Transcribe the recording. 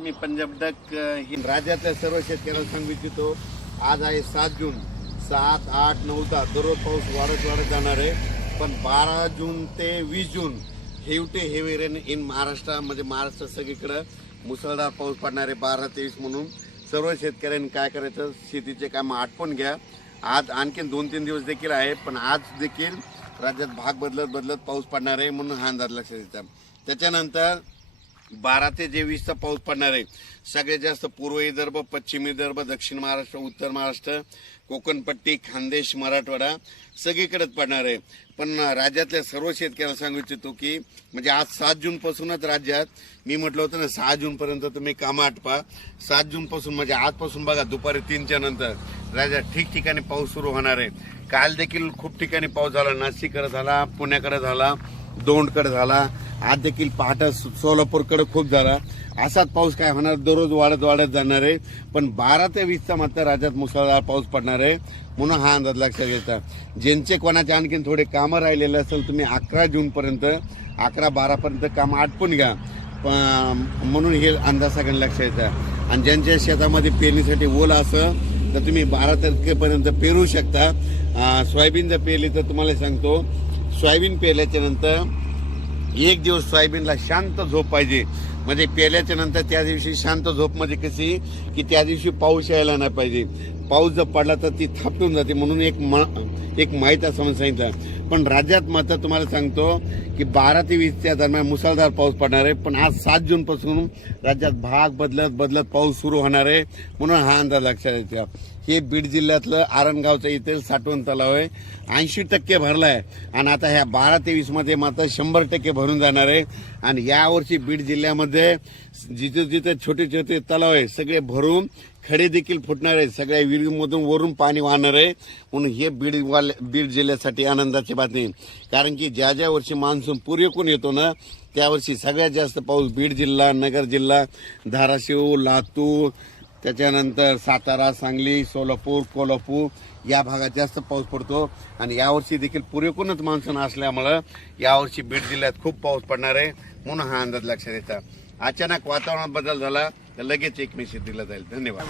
मी Punjab duck राज्यातल्या सर्व शेतकऱ्यांना सांगू इच्छितो, आज आहे 7 जून. 7, 8, 9, 10 दररोज पाऊस वाढत जाणार आहे. पण 12 जून ते 20 जून हेवी रेन इन महाराष्ट्र, म्हणजे महाराष्ट्र सगळीकडे मुसळधार पाऊस पडणार आहे. 12-23 म्हणून सर्व शेतकऱ्यांनी काय करायचं, शेतीचे काम आटपून घ्या. आज आणखीन 2-3 दिवस देखील आहे, पण आज देखील राज्यात भाग बदलत पाऊस पडणार आहे, म्हणून हा अंदाज लक्षात येता. त्याच्यानंतर 12 ते 20 पाऊस पडणार आहे. सगळ्यात जास्त पूर्व विदर्भ, पश्चिम विदर्भ, दक्षिण महाराष्ट्र, उत्तर महाराष्ट्र, कोकणपट्टी, खानदेश, मराठवाडा सगळीकडेच पडणार आहे. पण राज्यातल्या सर्व शेतकऱ्यांना सांगू इच्छितो की म्हणजे आज 7 जून पासूनच राज्यात, मी म्हटलं होतं ना 6 जून पर्यंत तुम्ही कामं आटपा. 7 जून पासून म्हणजे आजपासून बघा दुपारी 3च्या नंतर राज्यात ठिकठिकाणी पाऊस सुरू होणार आहे. काल देखील खूप ठिकाणी पाऊस झाला. नाशिककडे झाला, पुण्याकडे झाला, दौंडकडे झाला, आज देखील पहाटे सोलापूरकडे खूप झाला. असाच पाऊस काय होणार, दररोज वाढत जाणार आहे. पण 12 ते 20 मात्र राज्यात मुसळधार पाऊस पडणार आहे, म्हणून हा अंदाज लक्षात घ्यायचा. ज्यांचे कोणाचे आणखीन थोडे कामं राहिलेले असेल, तुम्ही 11 जून पर्यंत 11-12 पर्यंत काम आटपून घ्या, म्हणून हे अंदाज सगळ्यांना लक्षात येतात. आणि ज्यांच्या शेतामध्ये पेरणीसाठी ओल असं तर तुम्ही 12 तारखेपर्यंत पेरू शकता. सोयाबीन जर पेरली तर तुम्हाला सांगतो, सोयाबीन पेरल्याच्या नंतर 1 दिवस सोयाबीनला शांत झोप पाहिजे. म्हणजे पेरल्याच्या नंतर त्या दिवशी शांत झोप म्हणजे कशी की त्या दिवशी पाऊस यायला नाही पाहिजे. पाऊस जर पडला तर ती थापटून जाते, म्हणून एक माहीत असं सांगितलं. पण राज्यात मात्र तुम्हाला सांगतो की 12 ते 20च्या दरम्यान मुसळधार पाऊस पडणार आहे. पण आज 7 जून पासून राज्यात भाग बदलत पाऊस सुरू होणार आहे, म्हणून हा अंदाज लक्षात येतो. हे बीड जिल्ह्यातलं आरणगावचं इथे साठवण तलाव आहे, 80% भरलाय. आणि आता ह्या 12 ते 20 मध्ये मात्र 100% भरून जाणार आहे. आणि यावर्षी बीड जिल्ह्यामध्ये जिथे छोटे तलाव आहे सगळे भरून खडे देखील फुटणार आहे. सगळ्या विहिरीमधून वरून पाणी वाहणार आहे, म्हणून हे बीड जिल्ह्यासाठी आनंदाची बातमी. कारण की ज्या वर्षी मान्सून पुरेपूर येतो ना, त्यावर्षी सगळ्यात जास्त पाऊस बीड जिल्हा, नगर जिल्हा, धाराशिव, लातूर, त्याच्यानंतर सातारा, सांगली, सोलापूर, कोल्हापूर या भागात जास्त पाऊस पडतो. आणि यावर्षी देखील पुरेपूरच मान्सून असल्यामुळं यावर्षी बीड जिल्ह्यात खूप पाऊस पडणार आहे, म्हणून हा अंदाज लक्षात येतात. अचानक वातावरणात बदल झाला तर लगेच एक मेसेज दिला जाईल. धन्यवाद.